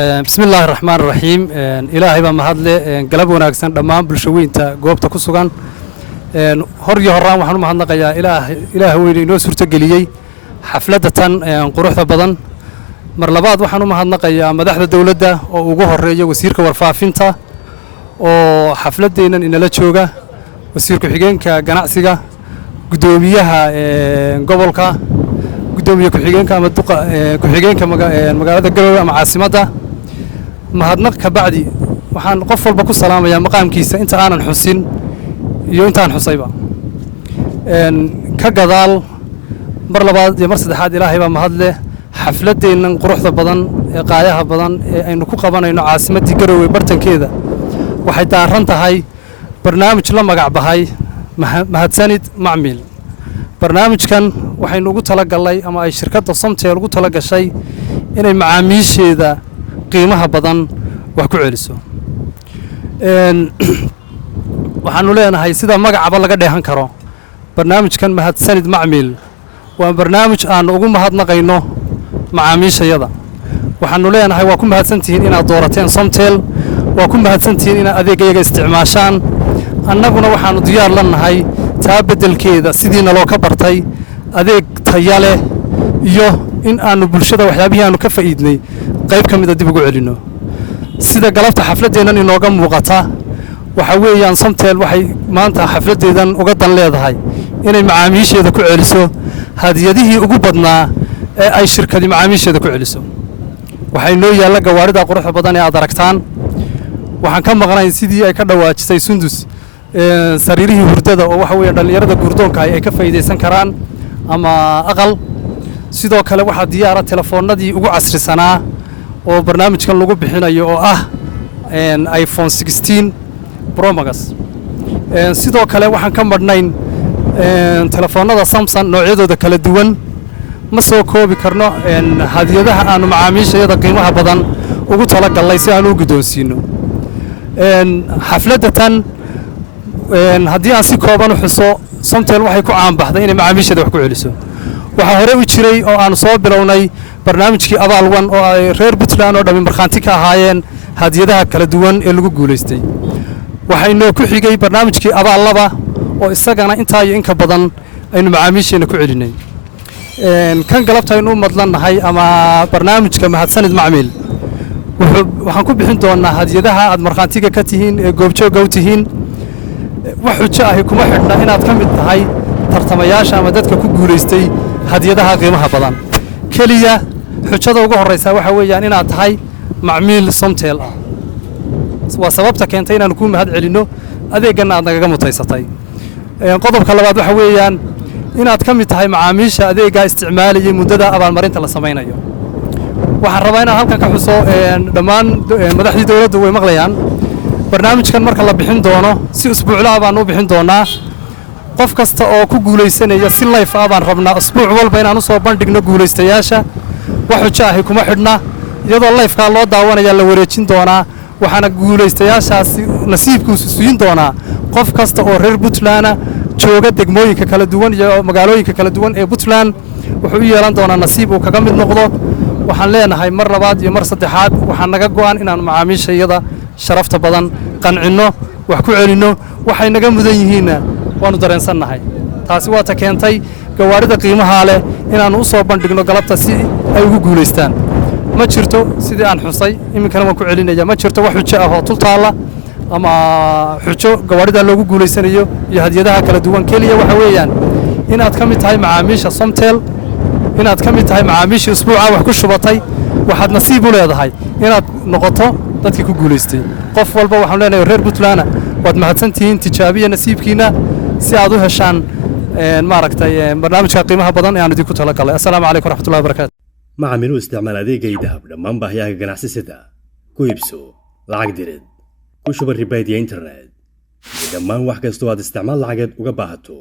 بسم الله الرحمن الرحيم إلهي بمهدله قلب وناكسن دمان بلشوينتا goobta ku sugan horyo horaan waxaan u mahadnaqayaa ilaahay weyn inoo suurta galiyay xafladda tan quruxda badan mar labaad waxaan u mahadnaqayaa madaxda dawladda oo ugu horeeya wasiirka warfaafinta oo xafladeenan inala jooga wasiirka xigeenka ganacsiga gudoomiyaha gobolka gudoomiye ku xigeenka ama duqa ku xigeenka magaalada Garowe ama caasimadda mahadnaq ka bacdi waxaan qof walba ku salaamayaa maqaamkiisa inta aanan xusin iyo intaan xusayba ka gadaal mar labaad iyo mar saddexaad ilaahay baa mahad leh xafladeenan quruxda badan ee qaayaha badan ee aynu ku qabanayno caasimadda Garowe bartankeeda waxay daaran tahay barnaamij la magac bahay mahadsanid macmiil barnaamijkan waxaynu ugu tala galay ama ay shirkadda Somtel ugu tala gashay inay macaamiisheeda qiimaha badan wax ku celiso waxaanu leenahay sida magacaba laga dheehan karo barnaamijkan mahadsanid macmiil waa barnaamij aan ugu mahadnaqayno macaamiishayada waxaanu leenahay waa ku mahadsantihiin inaad doorateen Somtel waa ku mahadsantihiin inaad adeegayaga isticmaashaan annaguna waxaanu diyaar lanahay taa bedelkeeda sidiina loo ka bartay adeeg tayo leh iyo in aanu bulshada waxyaabihii aanu ka faa'iidnay qayb ka mid ah dib ugu celino sida galabta xafladeenan inooga muuqata waxa weeyaan Somtel waxay maanta xafladeedan uga dan leedahay inay macaamiisheeda ku celiso hadiyadihii ugu badnaa ee ay shirkadi macaamiisheeda ku celiso waxay noo yaalla gawaarida quruxda badan ee aad aragtaan waxaan ka maqnayn sidii ay ka dhawaajisay Sundus sariirihii hurdada oo waxa weeye dhalinyarada gurdoonka ay ka faa'iideysan karaan ama aqal sidoo kale waxa diyaar ah telefoonadii ugu casrisanaa oo barnaamijkan lagu bixinayo oo ah iPhone 16 Pro Max sidoo kale waxaan ka madhnayn telefoonada Samsung noocyadooda kala duwan ma soo koobi karno hadiyadaha aanu macaamiishayada qiimaha badan ugu tala galay si aan u gudoonsiino xafladda tan haddii aan si kooban u xuso Somtel waxay ku caan baxday inay macaamiisheeda wax ku celiso waxa hore u jiray oo aan soo bilownay barnaamijkii abaal wan oo ay reer Puntland oo dhami markhaanti ka ahaayeen hadiyadaha kala duwan ee lagu guuleystay waxaynu ku xigay barnaamijkii abaal laba oo isagana intaa iyo in ka badan aynu macaamiisheena ku celinay kan galabtaynu u madlanahay ama barnaamijka mahadsanid macmiil waxaan ku bixin doonaa hadiyadaha aad markhaantiga ka tihiin ee goobjooga u tihiin wax xujo ah kuma xidhna inaad ka mid tahay tartamayaasha ama dadka ku guuleystay hadiyadaha qiimaha badan kaliya xujada ugu horeysa waxa weeyaan inaad tahay macmiil Somtel ah waa sababta keentay inaan ku mahad celino adeegana aad naga mutaysatay qodobka labaad waxa weeyaan inaad ka mid tahay macaamiisha adeega isticmaalaya muddada abaalmarinta la sameeyo waxaan rabaa inaan halkan ka xuso dhammaan madaxdii dawladdu way maqlayaan barnaamijkan marka la bixin doono si usbuuclaa baan u bixin doonaa qof kasta oo ku guuleysanaya si live ah baan rabnaa usbuuc walba inaan u soo bandhigno guuleystayaasha wax xujo ah kuma xidhna iyadoo live ka loo daawanaya la wareejin doonaa waxaana guuleystayaashaasi nasiibkiisu suyin doonaa qof kasta oo reer Puntland jooga degmooyinka kala duwan iyo magaalooyinka kala duwan ee Puntland wuxuu u yeelan doonaa nasiib uu kaga mid noqdo waxaan leenahay mar labaad iyo mar saddexaad waxaan naga go'an inaan macaamiishayada sharafta badan qancino wax ku celino waxay naga mudan yihiin waanu dareensannahay taasi waa ta keentay gawaarida qiimaha leh inaan u soo bandhigno galabta si ay ugu guuleystaan ma jirto sidii aan xusay iminkana waan ku celinaya ma jirto wax xujo ah oo tultaala ama xujo gawaarida loogu guuleysanayo iyo hadiyadaha kala duwan kaliya waxa weeyaan inaad ka mid tahay macaamiisha Somtel inaad ka mid tahay macaamiisha usbuuca wax ku shubatay waxaad nasiib u leedahay inaad noqoto dadkii ku guuleystay qof walba waxaan leenahay reer Puntland waad mahadsantihiin tijaabiya nasiibkiina si aad u heshaan maaragtay barnaamijka qiimaha badan ee aan idinku tala galay assalaamu calaykum waraxmatullaahi wabarakaatu macaamiil u isticmaal adeegga idahab dhammaan baahiyaha ganacsiga ku iibso lacag dirid ku shuba ribaad iyo internet dhammaan wax kasta oo aad isticmaal lacageed uga baahato